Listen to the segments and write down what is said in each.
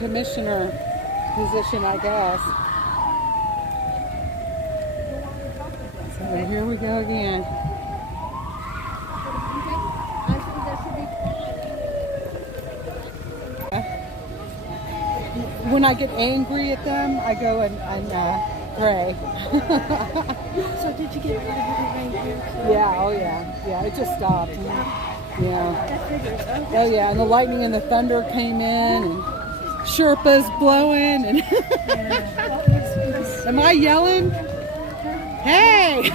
commissioner position, I guess. So here we go again. When I get angry at them, I go and pray. So did you get rid of everything here? Yeah, oh yeah. Yeah, it just stopped. Yeah. Oh yeah, and the lightning and the thunder came in, and Sherpa's blowing, and am I yelling? Hey!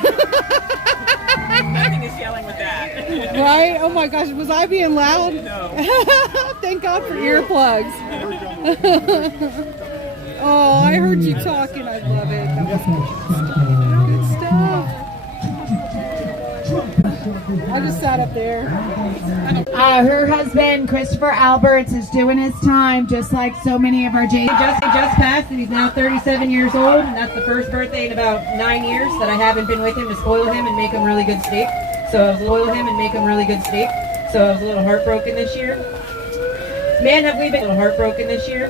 Nothing is yelling with that. Right? Oh my gosh, was I being loud? No. Thank God for earplugs. Oh, I heard you talking. I love it. That was good stuff. I just sat up there. Her husband, Christopher Alberts, is doing his time, just like so many of our He just passed, and he's now 37 years old, and that's the first birthday in about 9 years that I haven't been with him to spoil him and make him really good steak. So I was a little heartbroken this year. Man, have we been a little heartbroken this year.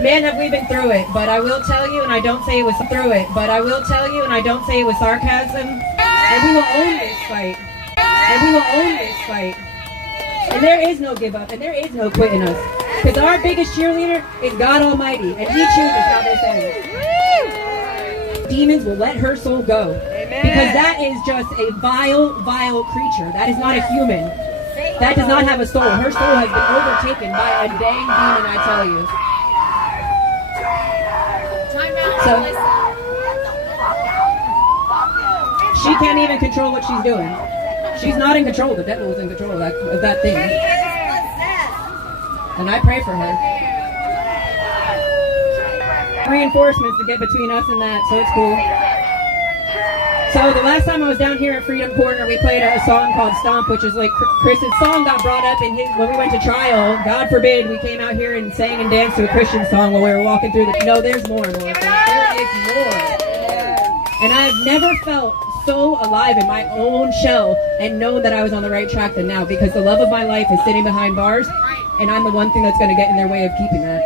Man, have we been through it, but I will tell you, and I don't say it was through it, but I will tell you, and I don't say it with sarcasm, and we will own this fight. And we will own this fight. And there is no give up, and there is no quitting us. Because our biggest cheerleader is God Almighty, and He chooses how this ends. Demons will let her soul go. Because that is just a vile, vile creature. That is not a human. That does not have a soul. Her soul has been overtaken by a dang demon, I tell you. So, she can't even control what she's doing. She's not in control. The devil is in control of that thing. And I pray for her. Reinforcements to get between us and that, so it's cool. So the last time I was down here at Freedom Corner, we played a song called Stomp, which is like Chris's song got brought up in when we went to trial. God forbid we came out here and sang and danced to a Christian song while we were walking through the... No, there's more, Melissa. There is more. And I've never felt so alive in my own shell and known that I was on the right track than now, because the love of my life is sitting behind bars, and I'm the one thing that's going to get in their way of keeping that.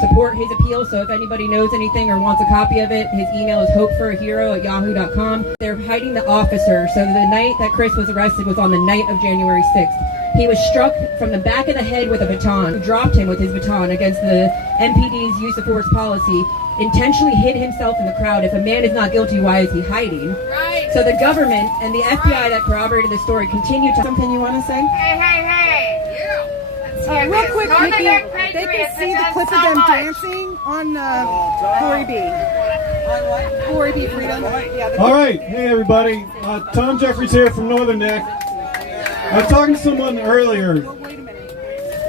Support his appeal, so if anybody knows anything or wants a copy of it, his email is hopeforahero@yahoo.com. They're hiding the officer, so the night that Chris was arrested was on the night of January 6th. He was struck from the back of the head with a baton, who dropped him with his baton against the MPD's use of force policy, intentionally hid himself in the crowd. If a man is not guilty, why is he hiding? Right. So the government and the FBI that corroborated the story continue to... Something you want to say? Hey. Real quick, Micki, they can see the clip of them dancing on 4B. 4B Freedom. Yeah, all right. Hey, everybody. Tom Jeffries here from Northern Neck. I was talking to someone earlier.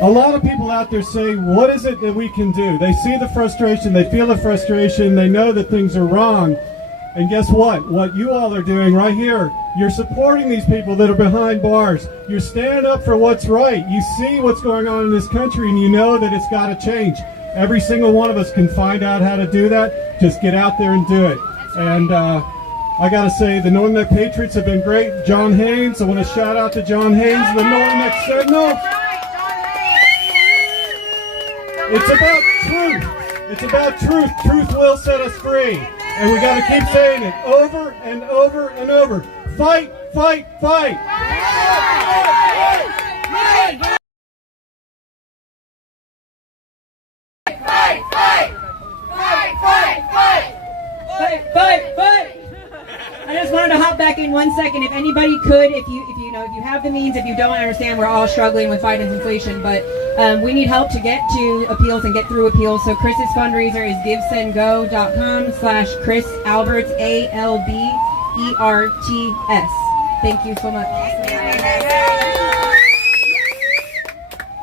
A lot of people out there say, what is it that we can do? They see the frustration, they feel the frustration, they know that things are wrong. And guess what? What you all are doing right here, you're supporting these people that are behind bars. You're standing up for what's right. You see what's going on in this country, and you know that it's got to change. Every single one of us can find out how to do that. Just get out there and do it. And I got to say, the Northern Neck Patriots have been great. John Haynes, I want to shout out to John Haynes and the Northern Neck Sentinel. It's about truth. It's about truth. Truth will set us free. And we got to keep saying it over and over and over. Fight, fight, fight. Fight. I just wanted to hop back in 1 second. If anybody could, if you have the means, if you don't, I understand we're all struggling with fighting inflation, but we need help to get to appeals and get through appeals. So Chris's fundraiser is givesendgo.com/Chris Alberts, ALBERTS. Thank you so much.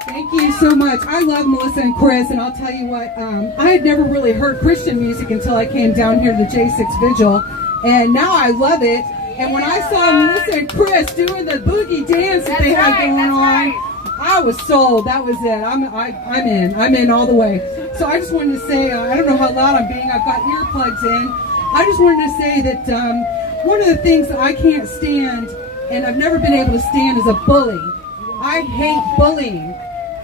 Thank you so much. I love Melissa and Chris, and I'll tell you what, I had never really heard Christian music until I came down here to the J6 Vigil, and now I love it. And when I saw Melissa and Chris doing the boogie dance that they had going on, I was sold. That was it. I'm in all the way. So I just wanted to say, I don't know how loud I'm being. I've got earplugs in. I just wanted to say that one of the things that I can't stand, and I've never been able to stand, is a bully. I hate bullying.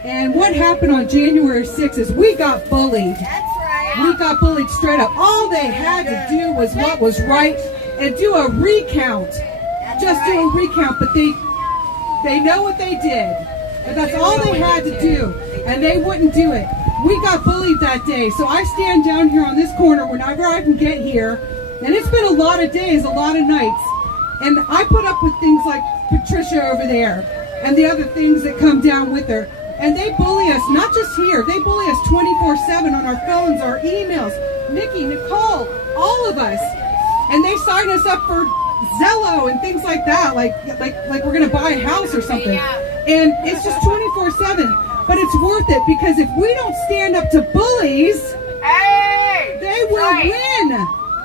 And what happened on January 6th is we got bullied. We got bullied straight up. All they had to do was what was right and do a recount. Just do a recount, but they know what they did. And that's all they had to do. And they wouldn't do it. We got bullied that day. So I stand down here on this corner whenever I can get here. And it's been a lot of days, a lot of nights. And I put up with things like Patricia over there and the other things that come down with her. And they bully us, not just here, they bully us 24/7 on our phones, our emails, Micki, Nicole, all of us. And they sign us up for Zello and things like that, like we're gonna buy a house or something. And it's just 24/7, but it's worth it because if we don't stand up to bullies, they will win.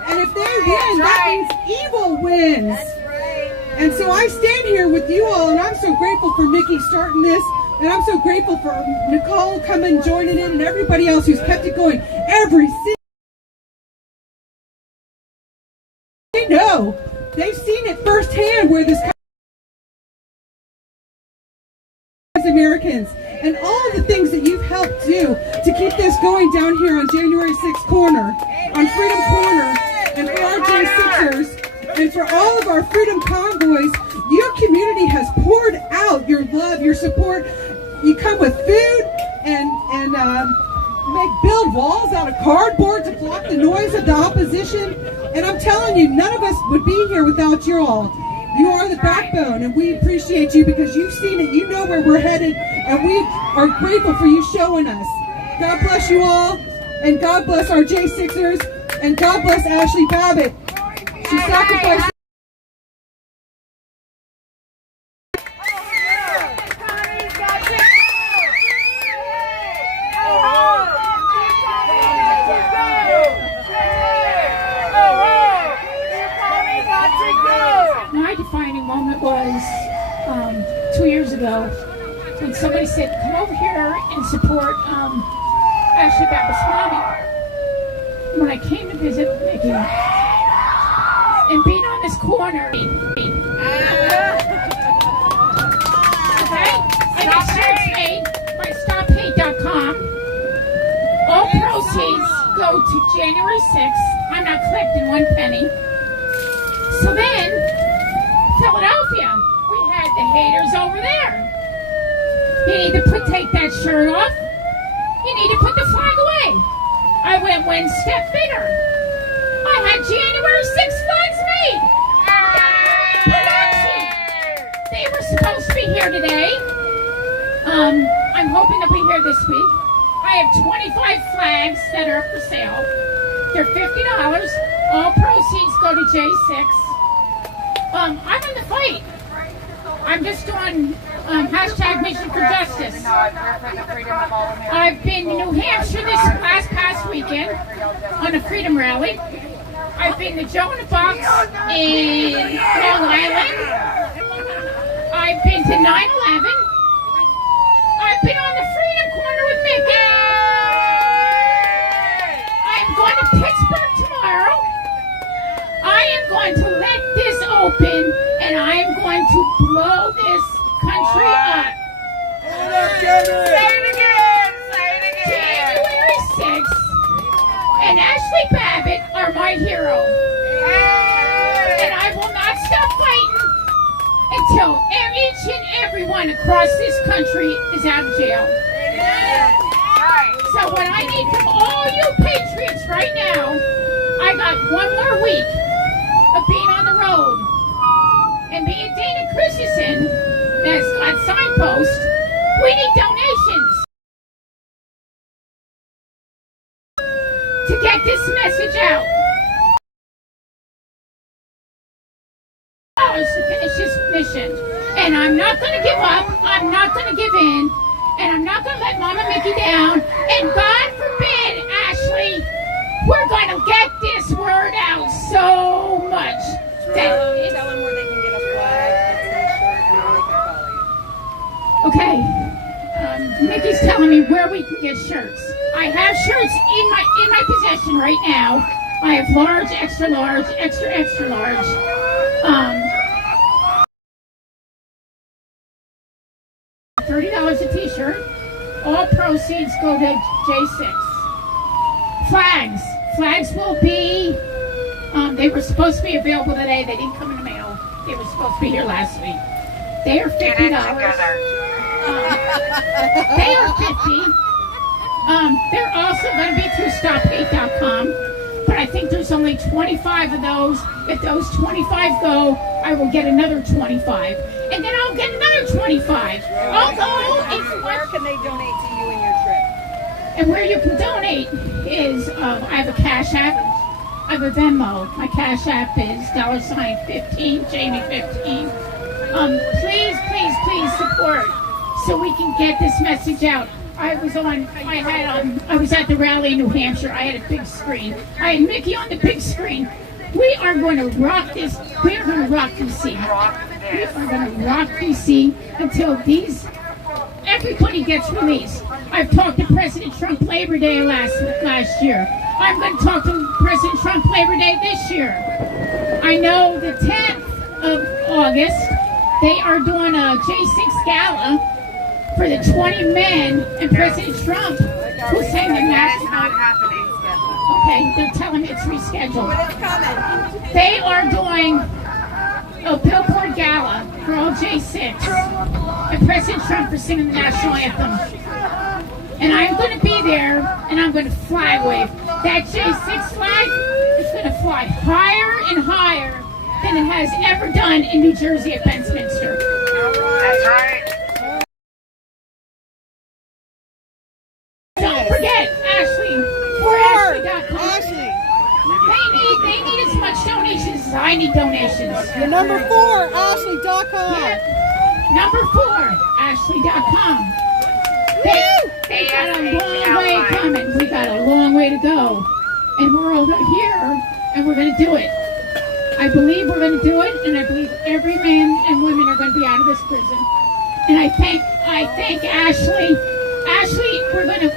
And if they win, that means evil wins. And so I stand here with you all, and I'm so grateful for Micki starting this. And I'm so grateful for Nicole coming, joining in, and everybody else who's kept it going every single. They know. They've seen it firsthand where this as Americans and all of the things that you've helped do to keep this going down here on January 6th corner, on Freedom Corner, and for our J6ers, and for all of our Freedom Convoys. Your community has poured out your love, your support. You come with food and build walls out of cardboard to block the noise of the opposition. And I'm telling you, none of us would be here without you all. You are the backbone, and we appreciate you because you've seen it. You know where we're headed, and we are grateful for you showing us. God bless you all, and God bless our J6ers, and God bless Ashli Babbitt. She sacrificed. My defining moment was 2 years ago when somebody said, come over here and support Ashli Babbitt's mommy. When I came to visit Micki and being on this corner, okay, I got shirts made by StopHate.com. All proceeds go to January 6th. I'm not collecting one penny. So then, Philadelphia, we had the haters over there. You need to take that shirt off. You need to put the flag away. I went one step bigger. I had January 6 flags made. Production. They were supposed to be here today. I'm hoping they'll be here this week. I have 25 flags that are up for sale. They're $50. All proceeds go to J6. I'm in the fight. I'm just doing hashtag Mission for Justice. I've been in New Hampshire this past weekend on a freedom rally. I've been to Joe in the Box in Long Island. I've been to 9/11. I've been on the Freedom Corner with Micki. I'm going to Pittsburgh tomorrow. I am going to let this open, and I am going to blow this country up. Say it again! January 6th, and Ashli Babbitt are my hero. And I will not stop fighting until each and everyone across this country is out of jail. So what I need from all you patriots right now, I got one more week of being on the road. And me and Dana Christensen, that's got signpost, we need donations to get this message out. To finish this mission. And I'm not going to give up, I'm not going to give in, and I'm not going to let Mama Micki down. And God forbid, Ashli, we're going to get this word out so much. Tell them where they can get a flag, a t-shirt, and where they can follow you. Okay. Micki's telling me where we can get shirts. I have shirts in my possession right now. I have large, extra large, extra large. $30 a t-shirt. All proceeds go to J6. Flags will be, they were supposed to be available today. They didn't come in the mail. They were supposed to be here last week. They are $50. They are $50. They're also going to be through stophate.com, but I think there's only 25 of those. If those 25 go, I will get another 25, and then I'll get another 25. I'll go as much. Where can they donate to you and your trip? And where you can donate is, I have a Cash App, I have a Venmo. My Cash App is $15, Jamie15. Please support so we can get this message out. I was at the rally in New Hampshire. I had a big screen. I had Micki on the big screen. We are going to rock this. We are going to rock DC. We are going to rock DC until everybody gets released. I've talked to President Trump Labor Day last year. I'm going to talk to President Trump Labor Day this year. I know the 10th of August, they are doing a J6 gala for the 20 men, and President Trump, who's saying the national... It's not happening still. Okay, they're telling me it's rescheduled. But it's coming. They are doing a billboard gala for all J6, and President Trump for singing the national anthem. And I'm going to be there, and I'm going to flag wave. That J6 flag is going to fly higher and higher than it has ever done in New Jersey at Westminster. That's right. Don't forget, Ashli, for Ashli.com. Ashley, They need as much donations as I need donations. the number 4, Ashley.com. Yeah. Number 4, Ashli.com. They got a long way coming. We got a long way to go. And we're over here, and we're going to do it. I believe we're going to do it, and I believe every man and women are going to be out of this prison. And I thank Ashli. Ashli, we're going to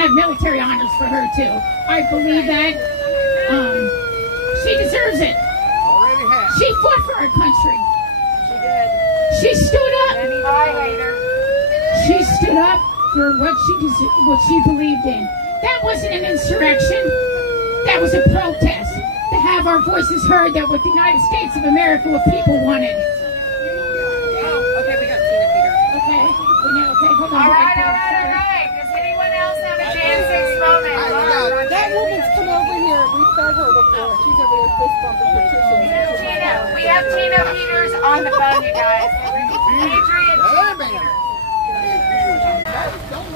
have military honors for her too. I believe that. She deserves it. Already has. She fought for our country. She did. She stood up. Later. She stood up for what she believed in. That wasn't an insurrection. That was a protest to have our voices heard. That what the United States of America, what people wanted. Oh, okay, we got Tina Peter. Okay, hold on. All right. Does anyone else have a J6 moment? That woman's come over here. We fed her before. She's over there fist bumping Patricia. We have Tina Peters on the phone, you guys.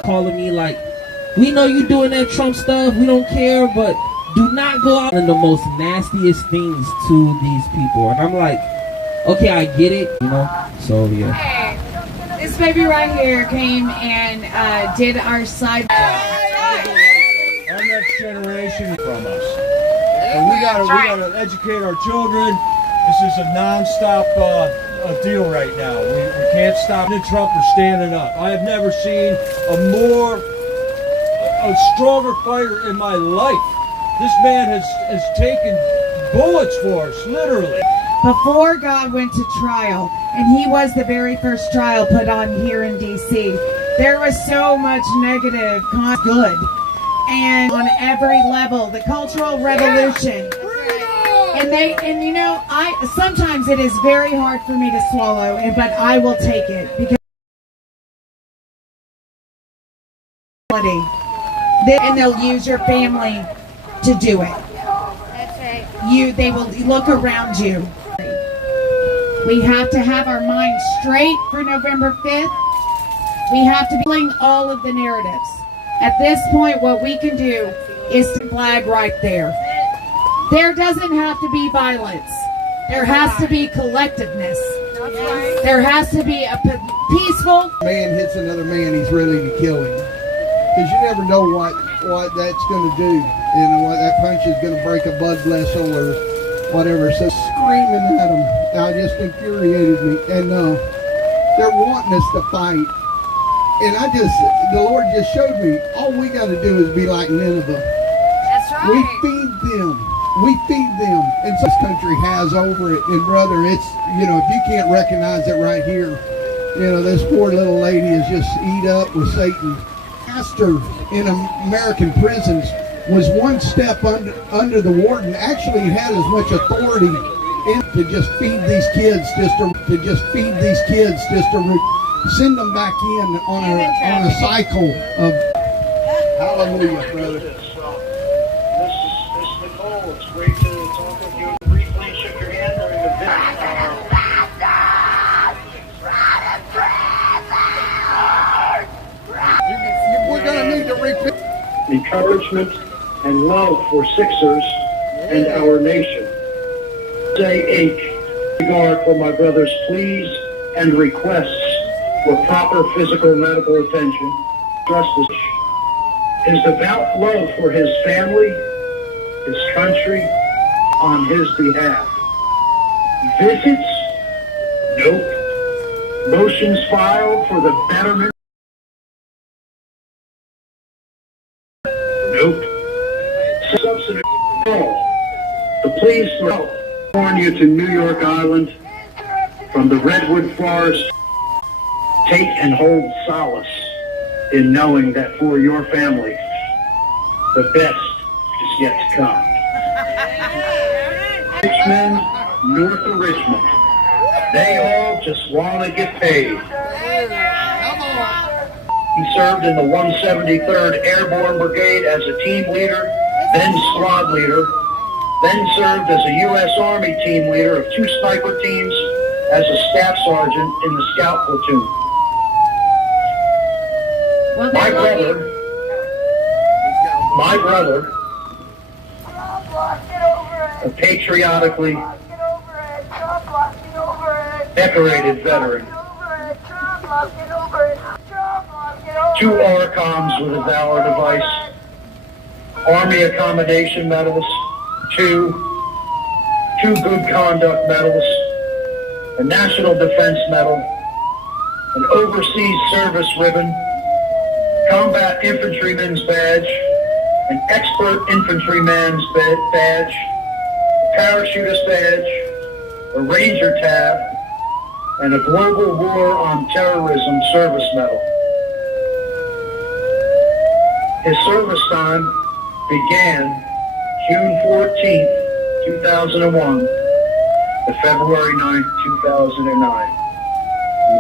Calling me like, we know you doing that Trump stuff, we don't care, but do not go out and the most nastiest things to these people. And I'm like, okay, I get it, you know, so yeah. Hey, this baby right here came and did our side. Our next generation from us. And we gotta educate our children. This is a non-stop deal right now. We can't stop Trump or standing up. I have never seen a stronger fighter in my life. This man has taken bullets for us, literally. Before God went to trial, and he was the very first trial put on here in D.C., there was so much negative, good, and on every level, the Cultural Revolution. And you know, sometimes it is very hard for me to swallow, but I will take it because and they'll use your family to do it. That's right. They will look around you. We have to have our minds straight for November 5th. We have to be pulling all of the narratives. At this point, what we can do is to flag right there. There doesn't have to be violence. There has to be collectiveness. There has to be a peaceful. Man hits another man, he's ready to kill him. Because you never know what that's going to do. You know, what that punch is going to break a blood vessel or whatever. So screaming at them, just infuriated me. And they're wanting us to fight. And the Lord just showed me, all we got to do is be like Nineveh. That's right. We feed them. And so this country has over it. And brother, it's, you know, if you can't recognize it right here, You know, this poor little lady is just eat up with Satan. Pastor in American prisons was one step under the warden. Actually, he had as much authority to just feed these kids, to send them back in on a cycle of hallelujah, brother. Miss Nicole, it's great to talk with you. Briefly shook your hand during the We're going to need to repent. encouragement and love for Sixers and our nation. Say H. Regard for my brother's pleas and requests for proper physical and medical attention. Justice. His devout love for his family, his country, on his behalf. Visits? Nope. Motions filed for the betterment? Nope. Substantive? No. The pleas for help. You to New York Island from the Redwood Forest. Take and hold solace in knowing that for your family, the best is yet to come. Richmond, north of Richmond, they all just want to get paid. He served in the 173rd Airborne Brigade as a team leader, then squad leader, then served as a U.S. Army team leader of 2 sniper teams as a staff sergeant in the scout platoon. Well, my brother, a patriotically decorated veteran, 2 ARCOMs with a Valor device, Army accommodation medals, 2 good conduct medals, a National Defense Medal, an Overseas Service Ribbon, Combat Infantryman's Badge, an Expert Infantryman's Badge, a Parachutist Badge, a Ranger Tab, and a Global War on Terrorism Service Medal. His service time began June 14th, 2001 to February 9th, 2009.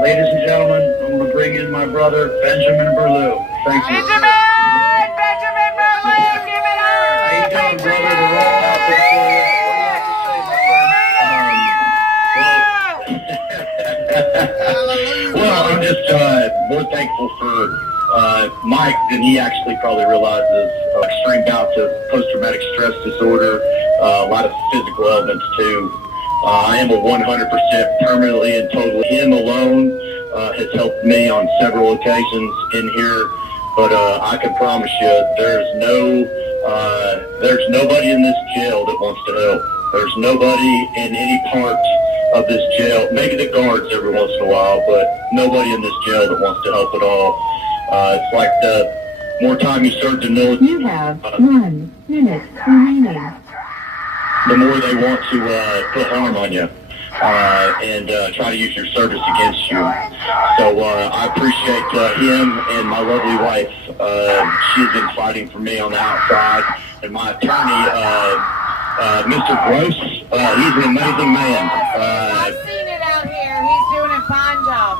Ladies and gentlemen, I'm going to bring in my brother, Benjamin Berlew. Thank you. Benjamin Berlew, give it up! How you doing, brother? They're all out there for you. Well, I'm just more thankful for Mike than he actually probably realizes. Extreme bouts of post-traumatic stress disorder, a lot of physical elements too. I am a 100% permanently and totally. Him alone has helped me on several occasions in here, but I can promise you there's nobody in this jail that wants to help. There's nobody in any part of this jail, maybe the guards every once in a while, but nobody in this jail that wants to help at all. It's like the more time you serve the military, you have 1 minute remaining. The more they want to put harm on you and try to use your service against you. So I appreciate him and my lovely wife. She's been fighting for me on the outside. And my attorney, Mr. Gross, he's an amazing man. I've seen it out here. He's doing a fine job.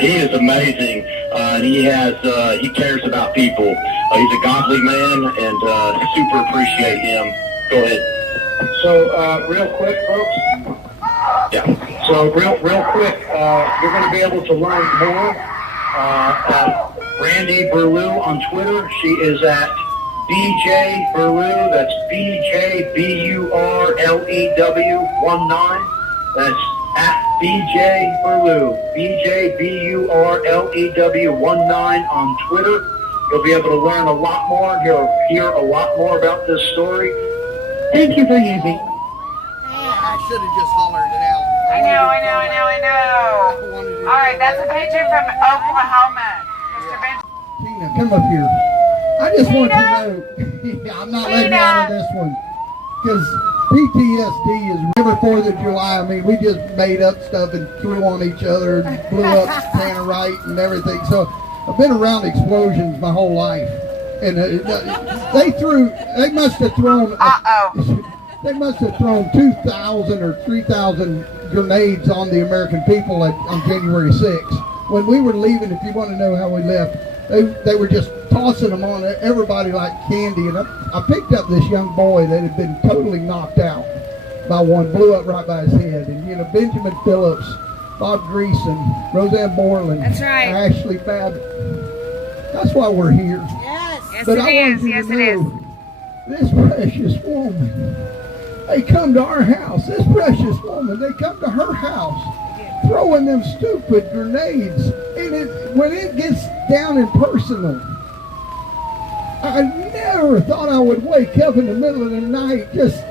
He is amazing. And he cares about people. He's a godly man and super appreciate him. Go ahead. So, real quick, folks. Yeah. So, real quick, you're going to be able to learn more at Brandy Berlew on Twitter. She is at BJ Berlew. That's BJBURLEW19. That's at BJ Berlew. BJBURLEW19 on Twitter. You'll be able to learn a lot more. You'll hear a lot more about this story. Thank you for using. I should have just hollered it out. I know. All right, that's a picture from Oklahoma. Mr. Benjamin. Tina, come up here. I just want to know. I'm not letting you out of this one. because PTSD is every 4th of July. I mean, we just made up stuff and threw on each other and blew up Tannerite and everything. So I've been around explosions my whole life. And they must have thrown, they must have thrown 2,000 or 3,000 grenades on the American people on January 6th. When we were leaving, if you want to know how we left, they were just tossing them on everybody like candy. And I picked up this young boy that had been totally knocked out by one, blew up right by his head. And, you know, Benjamin Phillips, Bob Greason, Roseanne Borland, That's right. Ashli Babbitt. That's why we're here. Yes. Yes, But it I want is. you Yes, to it is. know, this precious woman, they come to our house. This precious woman, they come to her house, throwing them stupid grenades. And when it gets down and personal, I never thought I would wake up in the middle of the night just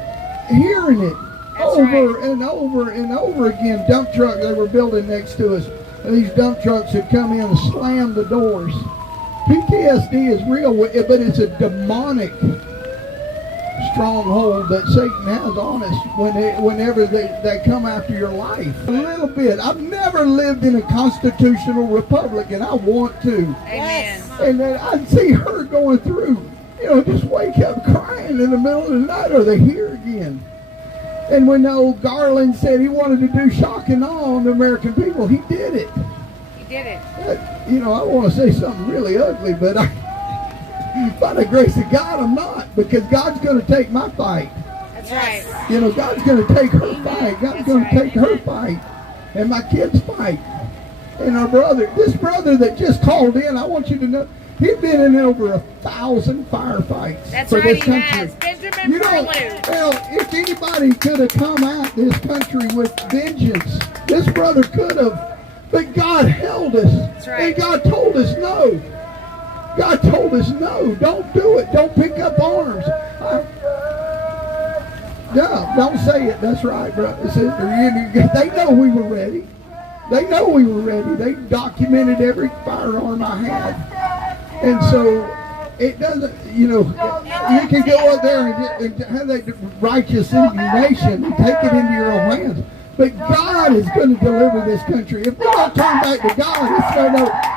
hearing it over and over and over again. Dump truck they were building next to us, and these dump trucks would come in and slam the doors. PTSD is real, but it's a demonic stronghold that Satan has on us whenever they come after your life. A little bit. I've never lived in a constitutional republic, and I want to. Amen. And then I'd see her going through, just wake up crying in the middle of the night, are they here again? And when old Garland said he wanted to do shock and awe on the American people, he did it. He did it. I want to say something really ugly, but by the grace of God, I'm not, because God's going to take my fight. That's right. God's going to take her fight. God's going to take her fight, and my kids' fight, and our brother. This brother that just called in, I want you to know, he's been in over 1,000 firefights for this country. Has. Benjamin Furlew. Well, if anybody could have come at this country with vengeance, this brother could have. But God held us. That's right. And God told us no. God told us no. Don't do it. Don't pick up arms. No, don't say it. That's right, brother. They know we were ready. They know we were ready. They documented every firearm I had. And so it doesn't, you can go up there and have that righteous indignation and take it into your own hands. But God is going to deliver this country. If we don't turn back to God,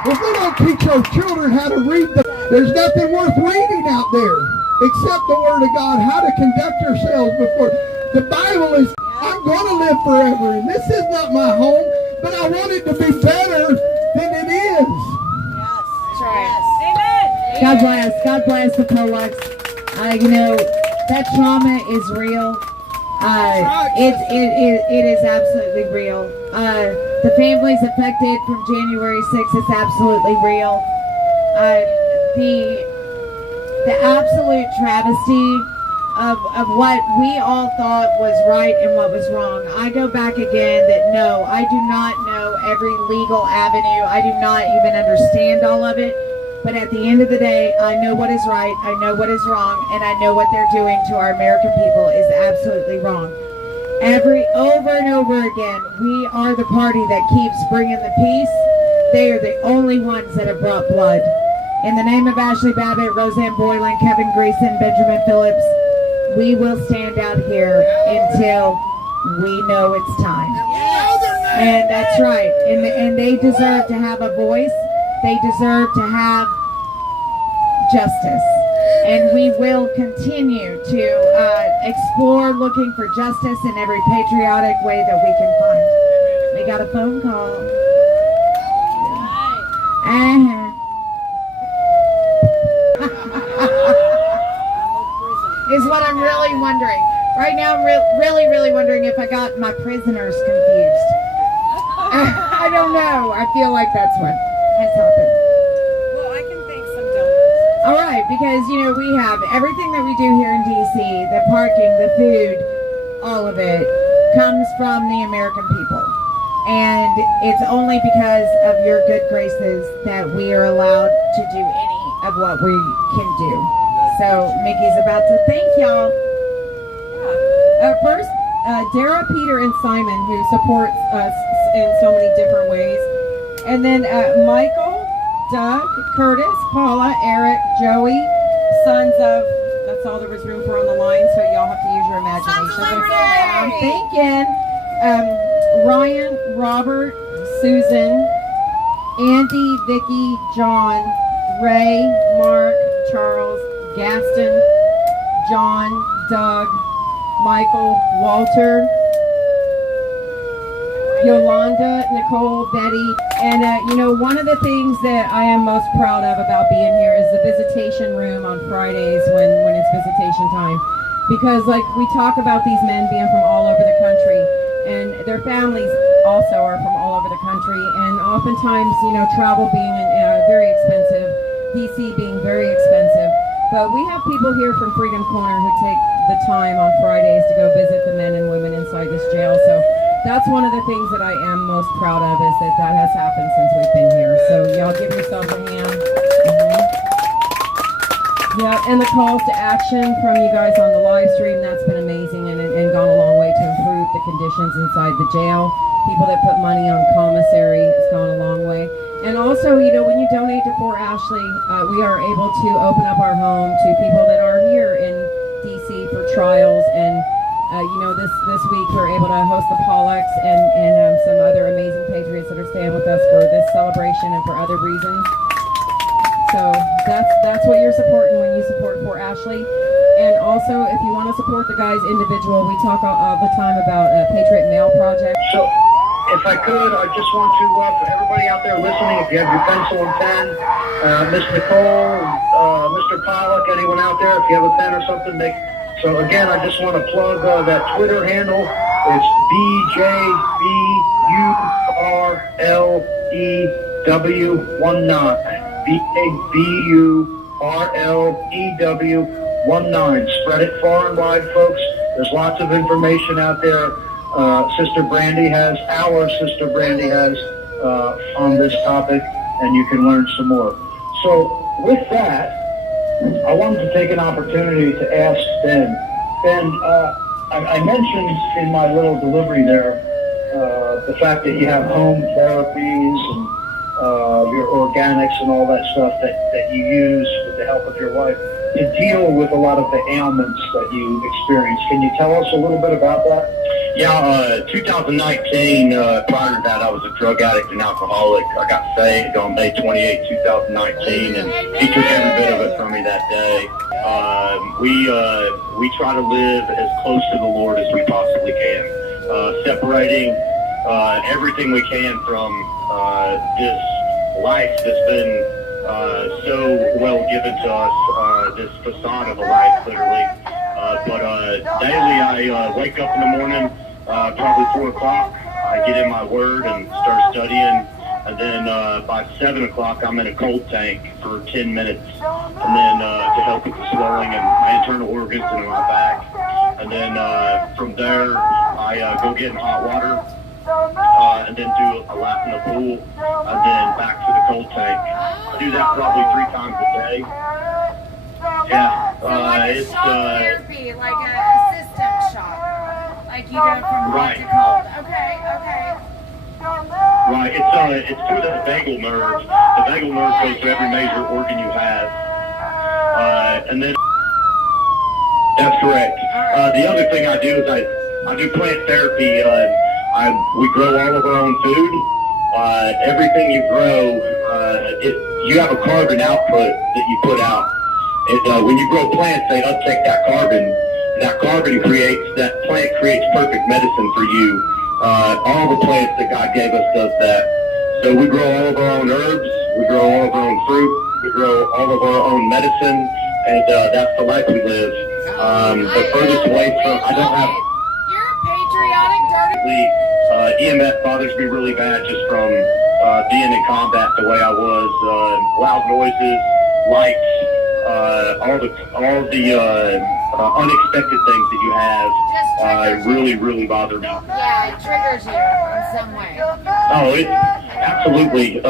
if we don't teach our children how to read, there's nothing worth reading out there except the Word of God, how to conduct ourselves before. The Bible is, I'm going to live forever, and this is not my home, but I want it to be better than it is. Yes. That's right. Amen. God bless. God bless the Pollux. That trauma is real. It is absolutely real. The families affected from January 6th is absolutely real. The absolute travesty of what we all thought was right and what was wrong. I go back again that no, I do not know every legal avenue. I do not even understand all of it. But at the end of the day, I know what is right, I know what is wrong, and I know what they're doing to our American people is absolutely wrong. Over and over again, we are the party that keeps bringing the peace. They are the only ones that have brought blood. In the name of Ashli Babbitt, Roseanne Boylan, Kevin Greason, Benjamin Phillips, we will stand out here until we know it's time. And that's right. And they deserve to have a voice. They deserve to have justice. And we will continue to explore looking for justice in every patriotic way that we can find. We got a phone call. Is what I'm really wondering. Right now I'm really wondering if I got my prisoners confused. I don't know. I feel like that's what has happened. Well, I can thank some donors. All right, because, we have everything that we do here in D.C., the parking, the food, all of it comes from the American people. And it's only because of your good graces that we are allowed to do any of what we can do. So Micki's about to thank y'all. First, Dara, Peter, and Simon, who supports us in so many different ways. And then Michael, Doug, Curtis, Paula, Eric, Joey, sons of, that's that's all there was room for on the line, so y'all have to use your imagination. I'm thinking Ryan, Robert, Susan, Andy, Vicky, John, Ray, Mark, Charles, Gaston, John, Doug, Michael, Walter, Yolanda, Nicole, Betty, and one of the things that I am most proud of about being here is the visitation room on Fridays when it's visitation time, because like we talk about these men being from all over the country, and their families also are from all over the country, and oftentimes travel being very expensive, DC being very expensive, but we have people here from Freedom Corner who take the time on Fridays to go visit the men and women inside this jail. So that's one of the things that I am most proud of, is that has happened since we've been here. So y'all give yourselves a hand. Yeah, and the calls to action from you guys on the live stream, that's been amazing and gone a long way to improve the conditions inside the jail. People that put money on commissary, it's gone a long way. And also, when you donate to Fort Ashli, we are able to open up our home to people that are here in DC for trials, and this week we were able to host the Pollocks and some other amazing patriots that are staying with us for this celebration and for other reasons. So that's what you're supporting when you support Fort Ashli. And also, if you want to support the guys individual, we talk all the time about Patriot Mail Project. So, if I could, I just want to, for everybody out there listening, if you have your pencil and pen, Miss Nicole, Mr. Pollock, anyone out there, if you have a pen or something, so again, I just want to plug that Twitter handle. It's BJBURLEW19. BJBURLEW19. Spread it far and wide, folks. There's lots of information out there. Our Sister Brandy has on this topic, and you can learn some more. So with that, I wanted to take an opportunity to ask Ben. Ben, I mentioned in my little delivery there the fact that you have home therapies and your organics and all that stuff that you use with the help of your wife to deal with a lot of the ailments that you experience. Can you tell us a little bit about that? Yeah, 2019, prior to that, I was a drug addict and alcoholic. I got saved on May 28, 2019, and he took every bit of it from me that day. We try to live as close to the Lord as we possibly can, separating everything we can from this life that's been so well given to us, this facade of a life, literally. But daily I wake up in the morning, probably 4 o'clock, I get in my word and start studying, and then by 7 o'clock I'm in a cold tank for 10 minutes, and then to help with the swelling and my internal organs and my back, and then from there I go get in hot water, and then do a lap in the pool, and then back to the cold tank. I do that probably 3 times a day. Yeah, so like a it's shock therapy, like a system shock, like you go from hot to cold. Okay. Right, it's through the vagal nerve. The vagal nerve goes to every major organ you have, and then that's correct. The other thing I do is I do plant therapy. We grow all of our own food. Everything you grow, you have a carbon output that you put out. And when you grow plants, they uptake that carbon. That plant creates perfect medicine for you. All the plants that God gave us does that. So we grow all of our own herbs, we grow all of our own fruit, we grow all of our own medicine, and that's the life we live. The furthest away from, I don't have... You're a patriotic, dirty... EMF bothers me really bad just from being in combat the way I was. Loud noises, lights, all the unexpected things that you have really bother me. Yeah, it triggers you in some way. Oh, absolutely.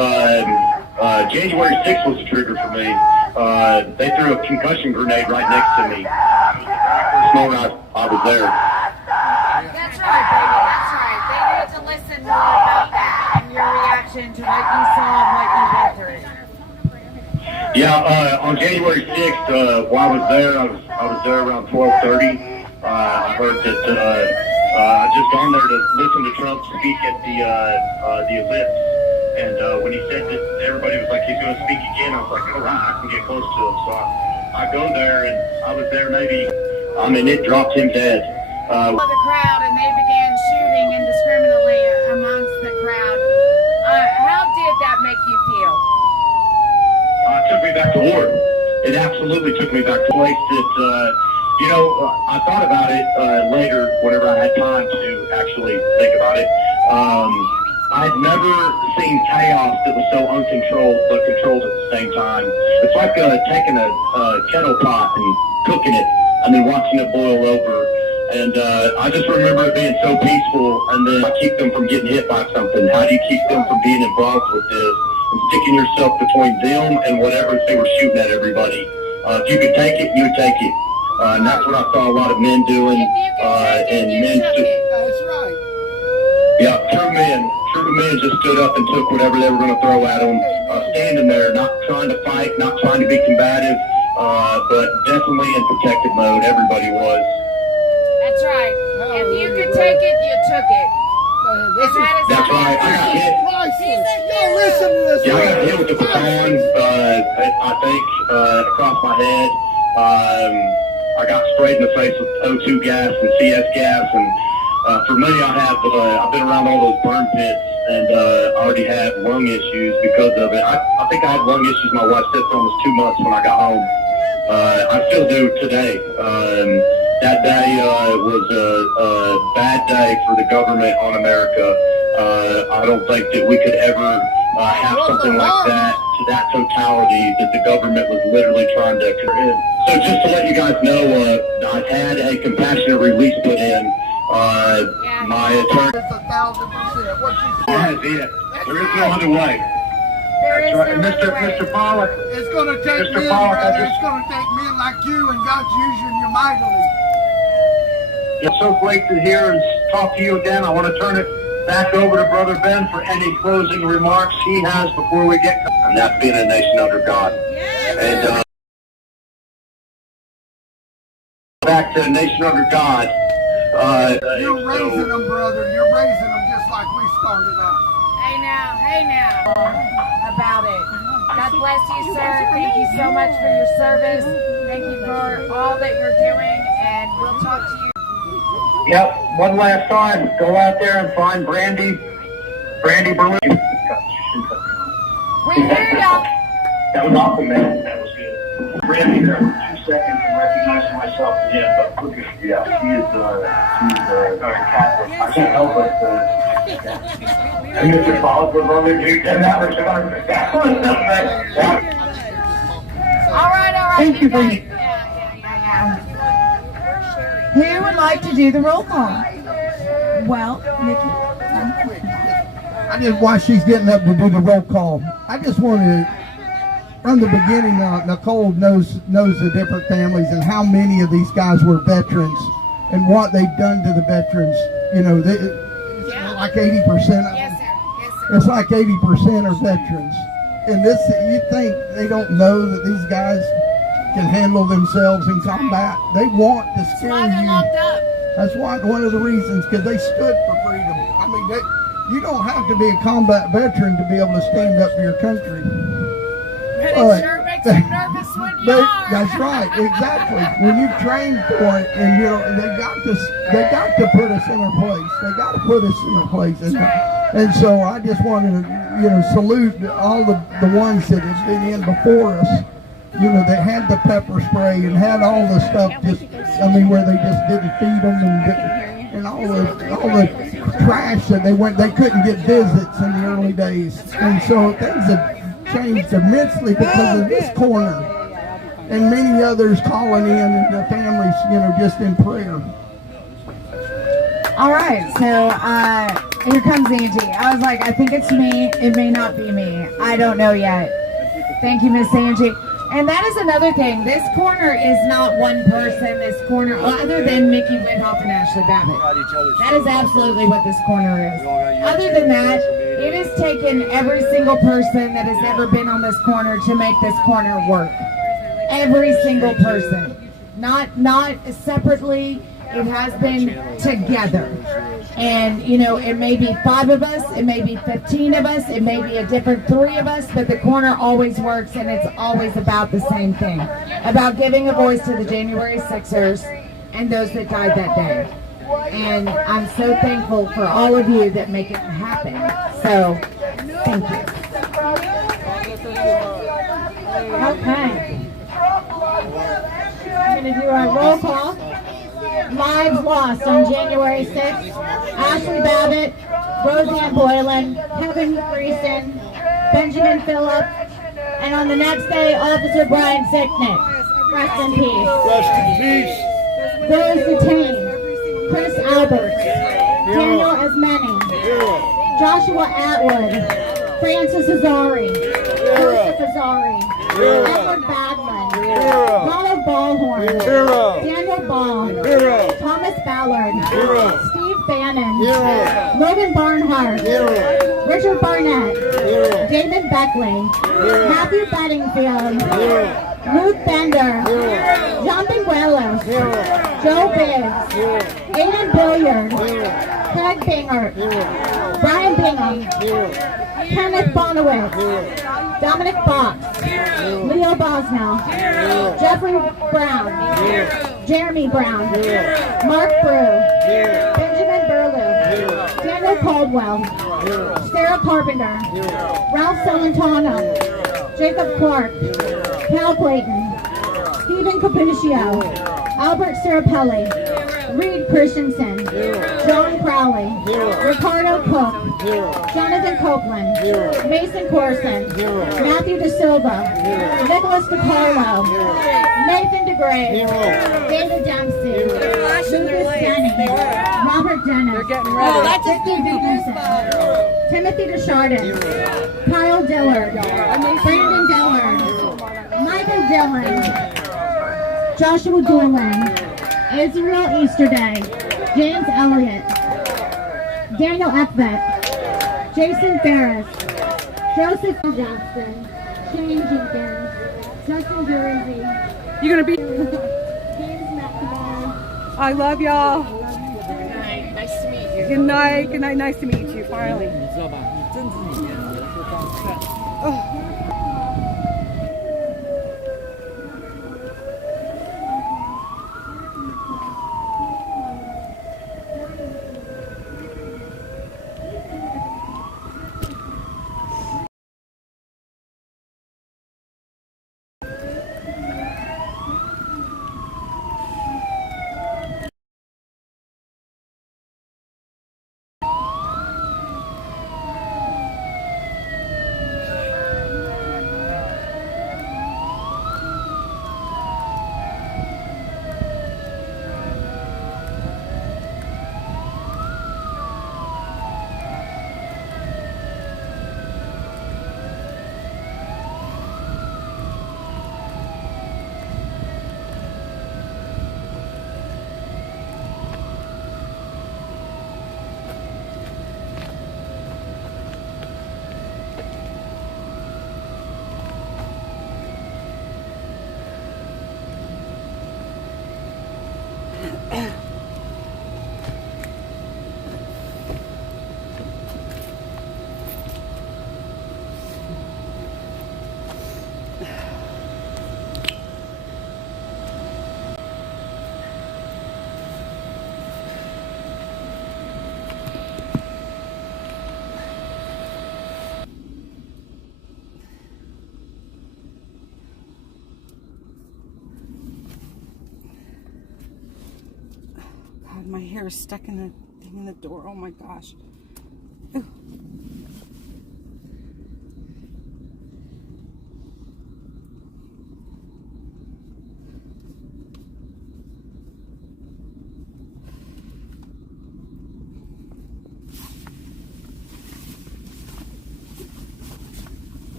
January 6th was a trigger for me. They threw a concussion grenade right next to me. First moment I was there. That's right, baby. That's right. They need to listen more about that and your reaction to what you saw and what you've been through. Yeah, on January 6th, while I was there, I was was there around 12:30. I heard that I just gone there to listen to Trump speak at the ellipse, and when he said that everybody was like he's going to speak again, I was like, all right, I can get close to him. So I go there, and I was there maybe. I mean, it dropped him dead. The crowd, and they began shooting indiscriminately amongst the crowd. How did that make you feel? It took me back to war. It absolutely took me back to a place that, I thought about it later whenever I had time to actually think about it. I had never seen chaos that was so uncontrolled but controlled at the same time. It's like taking a kettle pot and cooking it and then watching it boil over. And I just remember it being so peaceful, and then keep them from getting hit by something. How do you keep them from being involved with this and sticking yourself between them and whatever they were shooting at everybody? If you could take it, you would take it. And that's what I saw a lot of men doing. And men That's right. Yeah, true men just stood up and took whatever they were going to throw at them. Standing there, not trying to fight, not trying to be combative, but definitely in protective mode. Everybody was. That's right. If you could take it, you took it. That's right. I got hit. Listen to this. Yeah, I got hit with the baton, I think, across my head. I got sprayed in the face with O2 gas and CS gas, and for me, I've been around all those burn pits, and I already had lung issues because of it. I think I had lung issues. My wife said for almost 2 months when I got home. I still do today. That day was a bad day for the government on America. I don't think that we could ever have something like that to that totality that the government was literally trying to create. So just to let you guys know, I've had a compassionate release put in. My attorney. It's 1,000%. What you That is it. There is no other way. That's right. Mr. Pollock. It's going to take Mr. men, Pollock, brother. It's going to take men like you, and God's using you mightily. It's so great to hear and talk to you again. I want to turn it back over to Brother Ben for any closing remarks he has before we get. And that's being a nation under God. And back to a nation under God. You're raising them, brother. You're raising them just like we started off. Hey now. About it. God bless you, sir. Thank you so much for your service. Thank you for all that you're doing, and we'll talk to you. Yep, one last time, go out there and find Brandy Berlin. We hear y'all. That was awesome, man. That was good. Brandy there for 2 seconds and recognizing myself again, but look at, yeah, she's Catholic. I can't help but, and Mr. Pollock was on there, dude, and that was All right. Thank you, guys. Who would like to do the roll call? Well, Micki. I just, while she's getting up to do the roll call, I just want to, from the beginning, Nicole knows the different families and how many of these guys were veterans and what they've done to the veterans. You know, it's like 80% of them. Yes, sir. It's like 80% are veterans. And this, you think they don't know that these guys can handle themselves in combat? They want to scare That's why they're you. locked up. That's one of the reasons, because they stood for freedom. I mean, you don't have to be a combat veteran to be able to stand up for your country. But it sure makes you nervous when you are. That's right, exactly. When you train for it, and you know they got to put us in our place. They got to put us in our place. And so I just wanted to, salute all the ones that have been in before us. They had the pepper spray and had all the stuff where they just didn't feed them and all the trash that they couldn't get visits in the early days. And so things have changed immensely because of this corner and many others calling in and their families, just in prayer. All right, so here comes Angie. I was like, I think it's me. It may not be me. I don't know yet. Thank you, Miss Angie. And that is another thing. This corner is not one person. This corner, other than Micki Whithoff and Ashli Babbitt. That is absolutely what this corner is. Other than that, it has taken every single person that has ever been on this corner to make this corner work. Every single person. not separately. It has been together. And, you know, it may be 5 of us, it may be 15 of us, it may be a different 3 of us, but the corner always works, and it's always about the same thing. About giving a voice to the January 6ers and those that died that day. And I'm so thankful for all of you that make it happen. So, thank you. Okay. I'm going to do our roll call. Lives lost on January 6th. Ashli Babbitt, Roseanne Boylan, Kevin Greason, Benjamin Phillip, and on the next day, Officer Brian Sicknick. Rest in peace. Rest in peace. Those detained: Chris Albert, Daniel Asmani, Joshua Atwood, Francis Azari, Joseph Azari, Edward Badland, Ronald Ballhorn, Daniel Ball, Thomas Ballard, Steve Bannon, Logan Barnhart, Richard Barnett, David Beckley, Matthew Bedingfield, Ruth Bender, John Benguelos, Joe Biggs, Aiden Billiard, Craig Bingert, Brian Bingham, Kenneth Bonowitz, Dominic Fox, Leo Bosnell, Jeffrey Brown, Jeremy Brown, Mark Brew, Benjamin Burlew, Daniel Caldwell, Sarah Carpenter, Ralph Solentano, Jacob Clark, Cal Clayton, Stephen Capuccio, Albert Serapelli, Reed Christensen, John Crowley, Ricardo Cook, Jonathan Copeland, Mason Corson, Matthew De Silva, Nicholas DiCarlo, Nathan DeGray, David Dempsey, Lucas Denny, Robert Dennis, Vicky Dickinson, Timothy Deschardin, Kyle Dillard, Brandon Dillard, Michael Dillon, Joshua Dorland, Israel Easterday, James Elliott, Daniel Eckvet, Jason Ferris, Joseph Jackson, Shane Jenkins, Justin Guernsey. You're gonna be. James McNamara. I love y'all. Good night. Nice to meet you. Good night. Good night. Nice to meet you. Finally. Oh. My hair is stuck in the thing in the door. Oh my gosh.